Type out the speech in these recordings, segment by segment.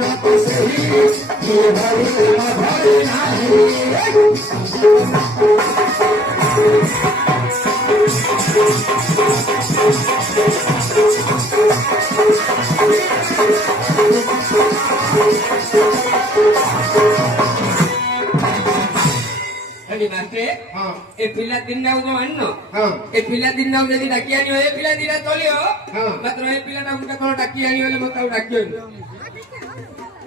ମନକୁ ସେହି କିଏ ଧରିଲେ ଧରି ନାହିଁ ए पिला दिन जो आनो ए पिला दिन जदि डाकी आनियो ए पिला दिन चलियो मात्र ए पिलाटा गुटा कोन डाकी आनियो ले मत डाकियो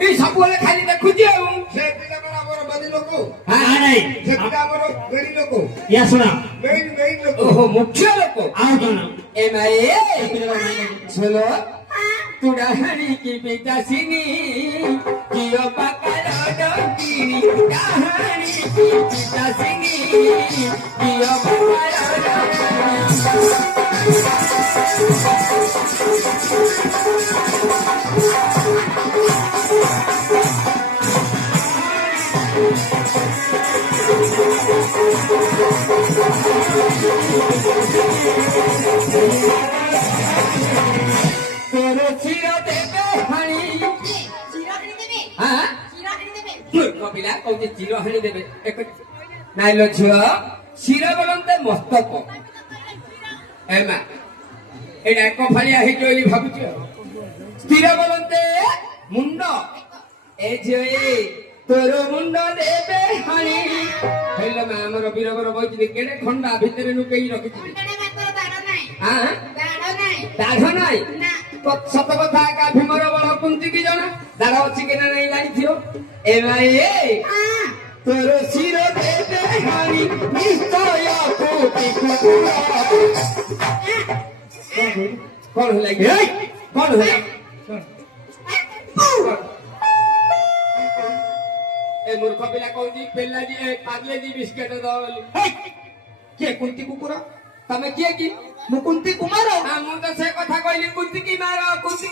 ए सब वाले खाली देखुची आ से पिला पर हमर बदी लोको हां नहीं से पिला हमर गरी लोको या सुना मेन लोको ओहो मुख्य लोको आ कोन ए माए सुनो तू डाहनी की बेटा सिनी कियो पकड़ डोकीनी डाहनी की बेटा सिनी कियो पकड़ तेरे चिरो देबे हणी चिरो हणी देबे हां चिरो हणी देबे कपिला कहते चिरो हणी देबे एक नाइलो छियो चिरो बोलते मस्तक एमा एडा को फलिया हे जोई भाबुछ चिरो बोलते मुंडो ए जोई तोर मुंडो देबे हणी हेलो मा हमर बीरगर बइछि केडे खंडा भितरे नुकेई रखिछि खंडा मात्र दाढ़ नाही हां दाढ़ नाही ना सत कथा का भीमर बल कुंती की जना दाढ़ अछि के नहीं जानि थियो ए भाई तोर सिर देते हानी निश्चय कोटि कुकुरा कौन होला के कौन होला ए मूर्ख पिला कहूची पेला जी पागले जी बिस्किट दो के कुंती कुकुरा तमे किए की मु कुंती कुमार हां मु तो से कथा कहली कुंती की मारो कुंती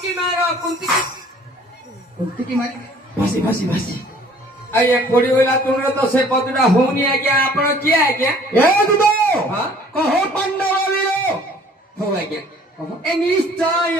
की मारी भासी आये कोडी होला तुमरो तो से पदडा होनी आज्ञा आपण किए आज्ञा ए दुदो हां कहो पांडव वीरो हो आज्ञा कहो ए निश्चय